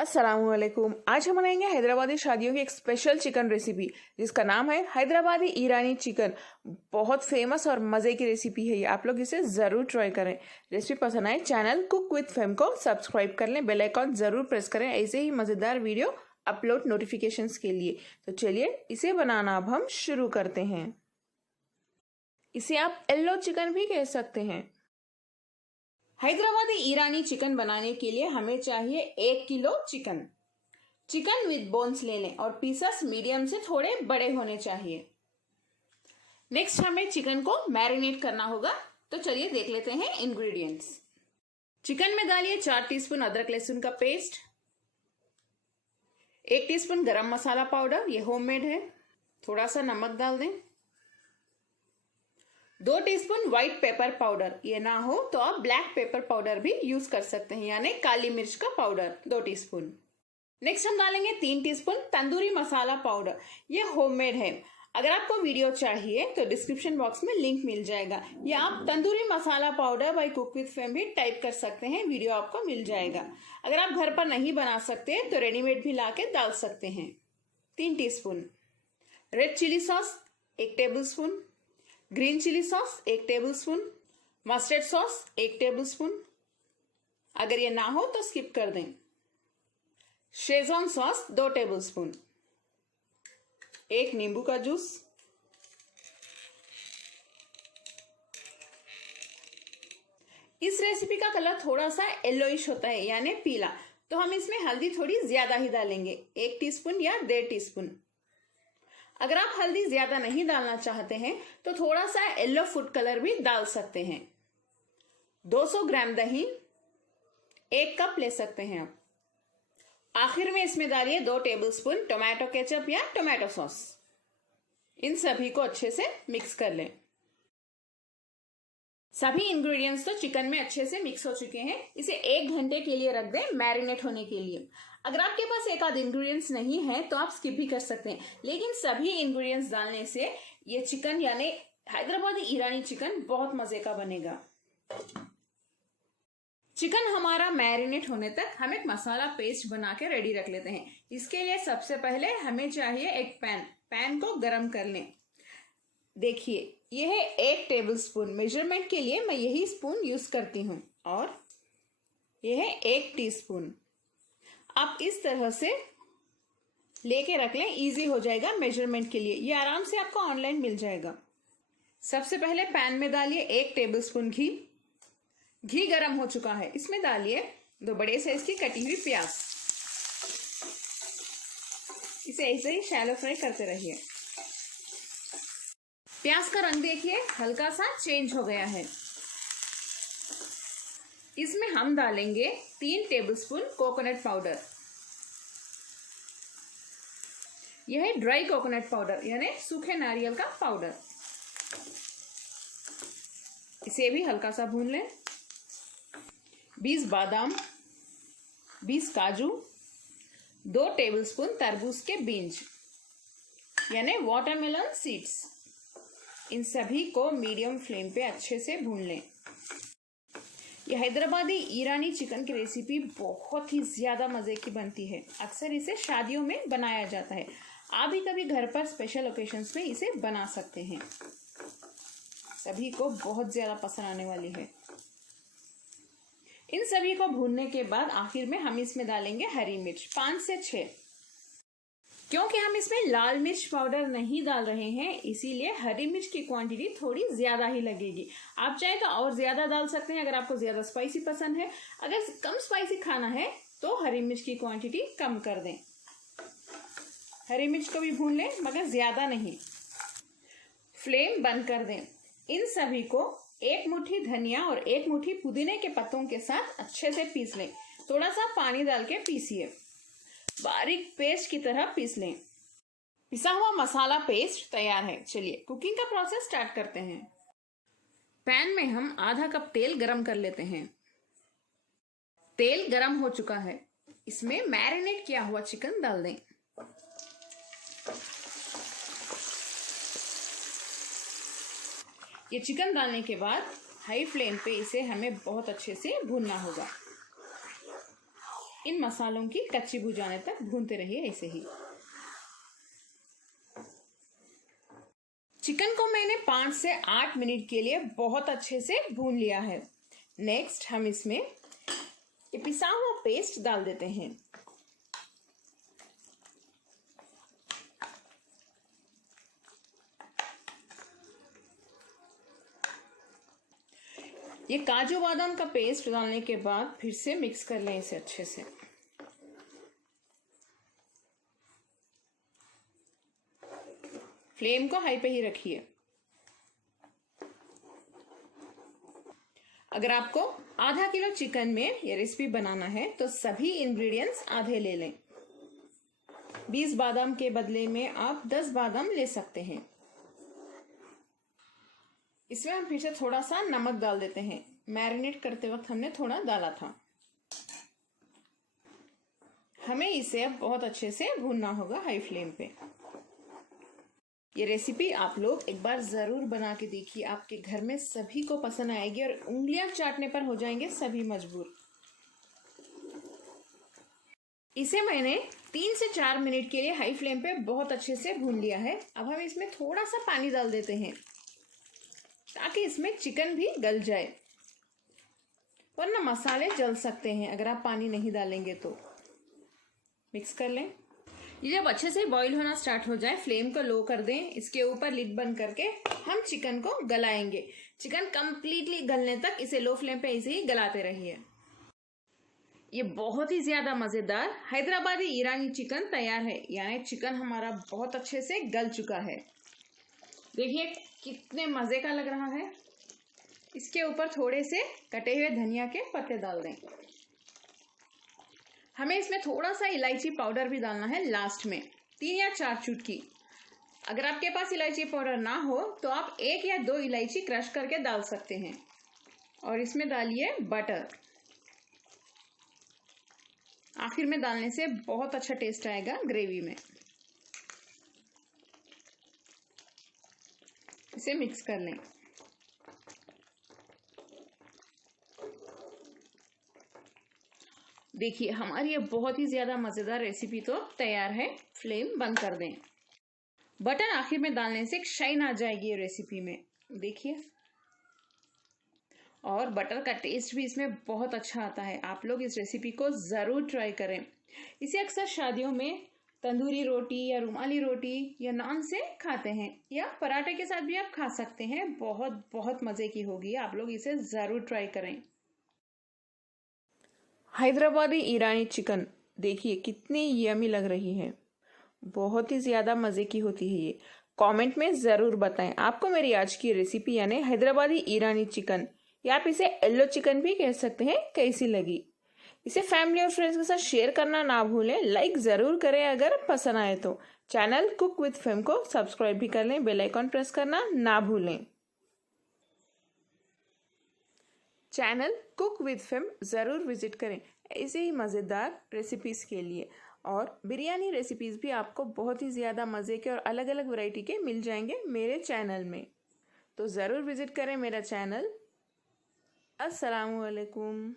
अस्सलामुअलैकुम। आज हम बनाएंगे हैदराबादी शादियों की एक स्पेशल चिकन रेसिपी जिसका नाम है हैदराबादी ईरानी चिकन। बहुत फेमस और मज़े की रेसिपी है ये, आप लोग इसे ज़रूर ट्राई करें। रेसिपी पसंद आए चैनल कुक विद फेम को सब्सक्राइब कर लें, बेल आइकॉन ज़रूर प्रेस करें ऐसे ही मज़ेदार वीडियो अपलोड नोटिफिकेशंस के लिए। तो चलिए इसे बनाना अब हम शुरू करते हैं। इसे आप येलो चिकन भी कह सकते हैं। हैदराबादी ईरानी चिकन बनाने के लिए हमें चाहिए 1 kilo chicken. Chicken with bones ले लें और पीसेस मीडियम से थोड़े बड़े होने चाहिए। नेक्स्ट हमें चिकन को मैरिनेट करना होगा, तो चलिए देख लेते हैं इंग्रेडिएंट्स। चिकन में डालिए 4 टीस्पून अदरक लहसुन का पेस्ट, 1 टीस्पून गरम मसाला पाउडर, ये होममेड है। थोड़ा सा नमक डाल दें, 2 टीस्पून व्हाइट पेपर पाउडर, ये ना हो तो आप ब्लैक पेपर पाउडर भी यूज कर सकते हैं, यानी काली मिर्च का पाउडर 2 टीस्पून। नेक्स्ट हम डालेंगे 3 टीस्पून तंदूरी मसाला पाउडर, ये होममेड है। अगर आपको वीडियो चाहिए तो डिस्क्रिप्शन बॉक्स में लिंक मिल जाएगा, या आप tandoori masala powder by cook with fame भी टाइप कर सकते हैं, वीडियो आपको मिल जाएगा। अगर आप घर पर नहीं बना सकते तो रेडीमेड भी ला के डाल सकते हैं। 3 teaspoon red chilli sauce 1 tablespoon, green chilli sauce 1 tablespoon, mustard sauce 1 tablespoon, अगर ये ना हो तो स्किप कर दें। शेजवान सॉस 2 टेबलस्पून, 1 नींबू का जूस, इस रेसिपी का कलर थोड़ा सा येलोइश होता है यानी पीला, तो हम इसमें हल्दी थोड़ी ज्यादा ही डालेंगे, 1 टीस्पून या 1.5 टीस्पून। अगर आप हल्दी ज्यादा नहीं डालना चाहते हैं तो थोड़ा सा येलो फूड कलर भी डाल सकते हैं। 200 ग्राम दही, 1 कप ले सकते हैं आप। आखिर में इसमें डालिए 2 टेबलस्पून टोमेटो केचप या टोमेटो सॉस। इन सभी को अच्छे से मिक्स कर लें। सभी इंग्रेडिएंट्स तो चिकन में अच्छे से मिक्स हो चुके हैं, इसे 1 घंटे के लिए रख दें मैरिनेट होने के लिए। अगर आपके पास एक आध इंग्रेडिएंट्स नहीं है तो आप स्किप भी कर सकते हैं, लेकिन सभी इंग्रेडिएंट्स डालने से ये चिकन यानी हैदराबादी ईरानी चिकन बहुत मजे का बनेगा। चिकन हमारा मैरिनेट होने तक हम एक मसाला पेस्ट बना के रेडी रख लेते हैं। इसके लिए सबसे पहले हमें चाहिए एक पैन को गर्म कर लें। देखिए यह है 1 टेबलस्पून, मेजरमेंट के लिए मैं यही स्पून यूज करती हूँ, और यह है 1 टीस्पून। आप इस तरह से लेके रख लें, इजी हो जाएगा मेजरमेंट के लिए, ये आराम से आपको ऑनलाइन मिल जाएगा। सबसे पहले पैन में डालिए 1 टेबलस्पून घी। घी गर्म हो चुका है, इसमें डालिए 2 बड़े साइज की कटी हुई प्याज। इसे ऐसे ही शैलो फ्राई करते रहिए। प्याज का रंग देखिए हल्का सा चेंज हो गया है। इसमें हम डालेंगे 3 टेबलस्पून कोकोनट पाउडर, यह है ड्राई कोकोनट पाउडर यानी सूखे नारियल का पाउडर। इसे भी हल्का सा भून लें। 20 बादाम, 20 काजू, 2 टेबलस्पून तरबूज के बीज यानी वाटरमेलन सीड्स, इन सभी को मीडियम फ्लेम पे अच्छे से भून लें। यह हैदराबादी ईरानी चिकन की रेसिपी बहुत ही ज्यादा मजे की बनती है, अक्सर इसे शादियों में बनाया जाता है। आप भी कभी घर पर स्पेशल ओकेशंस में इसे बना सकते हैं, सभी को बहुत ज्यादा पसंद आने वाली है। इन सभी को भूनने के बाद आखिर में हम इसमें डालेंगे हरी मिर्च 5 से 6। क्योंकि हम इसमें लाल मिर्च पाउडर नहीं डाल रहे हैं, इसीलिए हरी मिर्च की क्वांटिटी थोड़ी ज्यादा ही लगेगी। आप चाहे तो और ज्यादा डाल सकते हैं अगर आपको ज्यादा स्पाइसी पसंद है। अगर कम स्पाइसी खाना है तो हरी मिर्च की क्वांटिटी कम कर दें। हरी मिर्च को भी भून लें मगर ज्यादा नहीं। फ्लेम बंद कर दें। इन सभी को 1 मुट्ठी धनिया और 1 मुट्ठी पुदीने के पत्तों के साथ अच्छे से पीस लें। थोड़ा सा पानी डाल के पीसिए, बारीक पेस्ट की तरह पीस लें। पिसा हुआ मसाला पेस्ट तैयार है। चलिए कुकिंग का प्रोसेस स्टार्ट करते हैं। पैन में हम आधा कप तेल गरम कर लेते हैं। तेल गरम हो चुका है, इसमें मैरिनेट किया हुआ चिकन डाल दें। ये चिकन डालने के बाद हाई फ्लेम पे इसे हमें बहुत अच्छे से भूनना होगा। इन मसालों की कच्ची भुजाने तक भूनते रहिए ऐसे ही। चिकन को मैंने 5 से 8 मिनट के लिए बहुत अच्छे से भून लिया है। नेक्स्ट हम इसमें ये पिसा हुआ पेस्ट डाल देते हैं। ये काजू बादाम का पेस्ट डालने के बाद फिर से मिक्स कर लें इसे अच्छे से। फ्लेम को हाई पे ही रखिए। अगर आपको आधा किलो चिकन में ये रेसिपी बनाना है तो सभी इंग्रेडिएंट्स आधे ले लें। 20 बादाम के बदले में आप 10 बादाम ले सकते हैं। इसमें हम फिर से थोड़ा सा नमक डाल देते हैं। मैरिनेट करते वक्त हमने थोड़ा डाला था। हमें इसे अब बहुत अच्छे से भूनना होगा हाई फ्लेम पे। ये रेसिपी आप लोग एक बार जरूर बना के देखिए, आपके घर में सभी को पसंद आएगी और उंगलियां चाटने पर हो जाएंगे सभी मजबूर। इसे मैंने 3 से 4 मिनट के लिए हाई फ्लेम पे बहुत अच्छे से भून लिया है। अब हम इसमें थोड़ा सा पानी डाल देते हैं ताकि इसमें चिकन भी गल जाए, वरना मसाले जल सकते हैं अगर आप पानी नहीं डालेंगे तो। मिक्स कर लें। ये जब अच्छे से बॉईल होना स्टार्ट हो जाए फ्लेम को लो कर दें। इसके ऊपर लिड बंद करके हम चिकन को गलाएंगे। चिकन कंप्लीटली गलने तक इसे लो फ्लेम पे ऐसे ही गलाते रहिए। ये बहुत ही ज्यादा मजेदार हैदराबादी ईरानी चिकन तैयार है। यानी चिकन हमारा बहुत अच्छे से गल चुका है। देखिए कितने मजे का लग रहा है। इसके ऊपर थोड़े से कटे हुए धनिया के पत्ते डाल दें। हमें इसमें थोड़ा सा इलायची पाउडर भी डालना है लास्ट में, 3 या 4 चुटकी। अगर आपके पास इलायची पाउडर ना हो तो आप 1 या 2 इलायची क्रश करके डाल सकते हैं। और इसमें डालिए बटर। आखिर में डालने से बहुत अच्छा टेस्ट आएगा ग्रेवी में। इसे मिक्स कर लें। देखिए हमारी ये बहुत ही ज्यादा मजेदार रेसिपी तो तैयार है। फ्लेम बंद कर दें। बटर आखिर में डालने से एक शाइन आ जाएगी ये रेसिपी में, देखिए। और बटर का टेस्ट भी इसमें बहुत अच्छा आता है। आप लोग इस रेसिपी को जरूर ट्राई करें। इसे अक्सर शादियों में तंदूरी रोटी या रुमाली रोटी या नान से खाते हैं, या पराठे के साथ भी आप खा सकते हैं। बहुत बहुत मजे की होगी। आप लोग इसे जरूर ट्राई करें। हैदराबादी ईरानी चिकन देखिए कितनी यमी लग रही है। बहुत ही ज्यादा मजे की होती है ये। कमेंट में जरूर बताएं आपको मेरी आज की रेसिपी यानी हैदराबादी ईरानी चिकन, या आप इसे येलो चिकन भी कह सकते हैं, कैसी लगी। इसे फैमिली और फ्रेंड्स के साथ शेयर करना ना भूलें। लाइक जरूर करें अगर पसंद आए तो। चैनल कुक विद फेम को सब्सक्राइब भी कर लें। बेल आइकॉन प्रेस करना ना भूलें। चैनल कुक विद फेम जरूर विजिट करें ऐसे ही मज़ेदार रेसिपीज़ के लिए। और बिरयानी रेसिपीज़ भी आपको बहुत ही ज़्यादा मज़े के और अलग अलग वैरायटी के मिल जाएंगे मेरे चैनल में। तो ज़रूर विजिट करें मेरा चैनल। अस्सलामुअलैकुम।